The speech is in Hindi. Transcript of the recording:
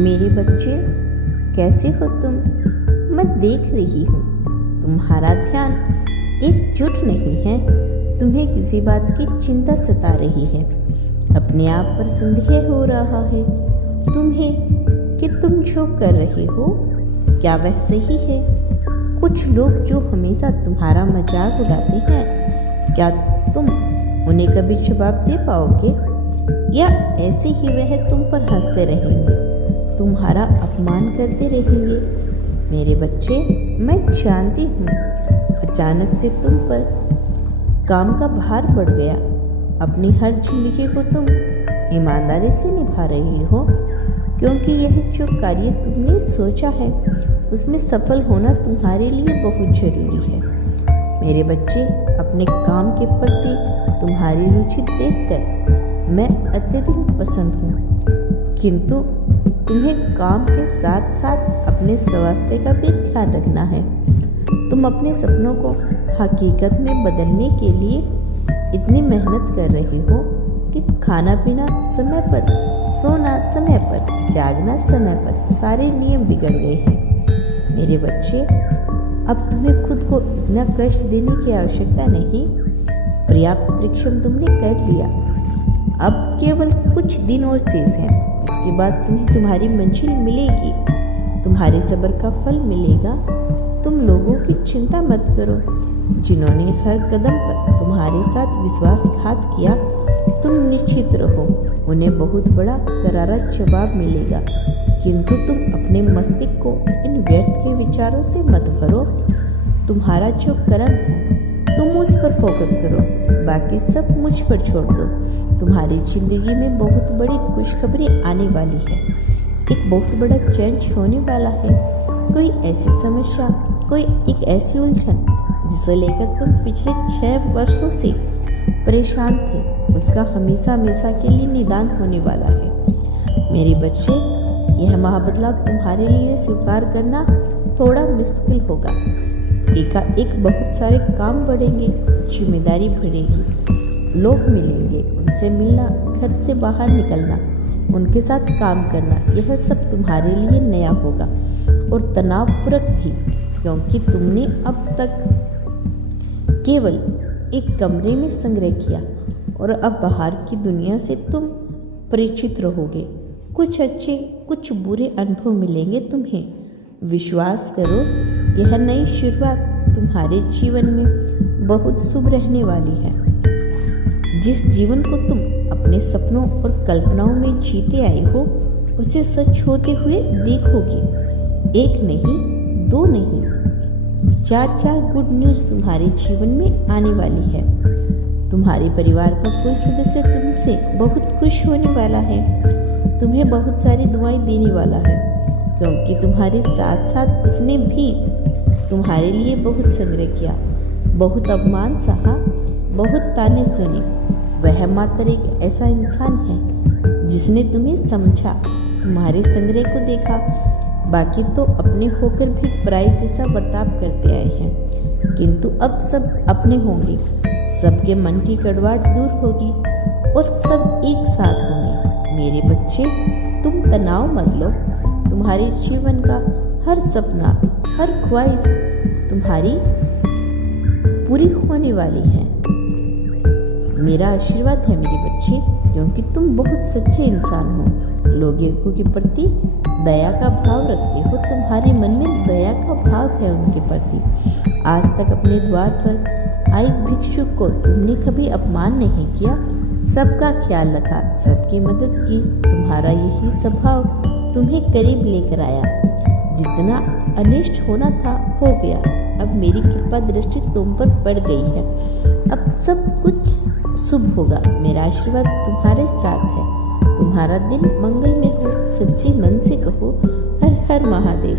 मेरे बच्चे, कैसे हो तुम? मैं देख रही हूँ तुम्हारा ध्यान एकजुट नहीं है। तुम्हें किसी बात की चिंता सता रही है। अपने आप पर संदेह हो रहा है तुम्हें कि तुम जो कर रहे हो क्या वह सही है। कुछ लोग जो हमेशा तुम्हारा मजाक उड़ाते हैं, क्या तुम उन्हें कभी जवाब दे पाओगे, या ऐसे ही वह तुम पर हंसते रहेंगे, तुम्हारा अपमान करते रहेंगे? मेरे बच्चे, मैं जानती हूँ अचानक से तुम पर काम का भार बढ़ गया। अपनी हर जिंदगी को तुम ईमानदारी से निभा रही हो, क्योंकि यह जो कार्य तुमने सोचा है उसमें सफल होना तुम्हारे लिए बहुत जरूरी है। मेरे बच्चे, अपने काम के प्रति तुम्हारी रुचि देखकर मैं अत्यधिक पसंद हूँ, किंतु तुम्हें काम के साथ साथ अपने स्वास्थ्य का भी ध्यान रखना है। तुम अपने सपनों को हकीकत में बदलने के लिए इतनी मेहनत कर रहे हो कि खाना पीना समय पर, सोना समय पर, जागना समय पर, सारे नियम बिगड़ गए हैं। मेरे बच्चे, अब तुम्हें खुद को इतना कष्ट देने की आवश्यकता नहीं। पर्याप्त परिश्रम तुमने कर लिया। अब केवल कुछ दिन और शेष हैं। इसके बाद तुम्हें तुम्हारी मंजिल मिलेगी, तुम्हारे सब्र का फल मिलेगा। तुम लोगों की चिंता मत करो जिन्होंने हर कदम पर तुम्हारे साथ विश्वासघात किया। तुम निश्चित रहो, उन्हें बहुत बड़ा करारा जवाब मिलेगा, किंतु तुम अपने मस्तिष्क को इन व्यर्थ के विचारों से मत भरो। तुम्हारा जो कर्म है तुम उस पर फोकस करो, बाकी सब मुझ पर छोड़ दो। तुम्हारी जिंदगी में बहुत बड़ी खुशखबरी आने वाली है। एक बहुत बड़ा चेंज होने वाला है। कोई ऐसी समस्या, कोई एक ऐसी उलझन जिसे लेकर तुम पिछले 6 वर्षों से परेशान थे, उसका हमेशा हमेशा के लिए निदान होने वाला है। मेरे बच्चे, यह महाबदलाव तुम्हारे लिए स्वीकार करना थोड़ा मुश्किल होगा। एकाएक बहुत सारे काम बढ़ेंगे, जिम्मेदारी बढ़ेगी, लोग मिलेंगे, उनसे मिलना, घर से बाहर निकलना, उनके साथ काम करना, यह सब तुम्हारे लिए नया होगा और तनावपूर्ण भी, क्योंकि तुमने अब तक केवल एक कमरे में संग्रह किया और अब बाहर की दुनिया से तुम परिचित रहोगे। कुछ अच्छे, कुछ बुरे अनुभव मिलेंगे तुम्हें। विश्वास करो, यह नई शुरुआत तुम्हारे जीवन में बहुत शुभ रहने वाली है। जिस जीवन को तुम अपने सपनों और कल्पनाओं में जीते आए हो, उसे सच होते हुए देखोगे। 1 नहीं, 2 नहीं, 4 गुड न्यूज़ तुम्हारे जीवन में आने वाली है। तुम्हारे परिवार का कोई सदस्य तुमसे बहुत खुश होने वाला है, तुम्हें बहुत सारी दुआएं देने वाला है, क्योंकि तुम्हारे साथ साथ उसने भी तुम्हारे लिए बहुत संग्रह किया, बहुत अपमान सहा, बहुत ताने सुने। वह मात्र एक ऐसा इंसान है जिसने तुम्हें समझा, तुम्हारे संग्रह को देखा। बाकी तो अपने होकर भी पराई जैसा बर्ताव करते आए हैं, किंतु अब सब अपने होंगे। सबके मन की कड़वाहट दूर होगी और सब एक साथ होंगे। मेरे बच्चे, तुम तनाव मत लो। तुम्हारे जीवन का हर सपना, हर ख्वाहिश तुम्हारी पूरी होने वाली है। मेरा आशीर्वाद है मेरे बच्चे, क्योंकि तुम बहुत सच्चे इंसान हो, लोगों के प्रति दया का भाव रखते हो। तुम्हारे मन में दया का भाव है उनके प्रति। आज तक अपने द्वार पर आए भिक्षुक को तुमने कभी अपमान नहीं किया, सबका ख्याल रखा, सबकी मदद की। तुम्हारा यही स्वभाव तुम्हें करीब लेकर आया। जितना अनिष्ट होना था हो गया। अब मेरी कृपा दृष्टि तुम पर पड़ गई है। अब सब कुछ शुभ होगा। मेरा आशीर्वाद तुम्हारे साथ है। तुम्हारा दिन मंगल में हो। सच्चे मन से कहो, हर हर महादेव।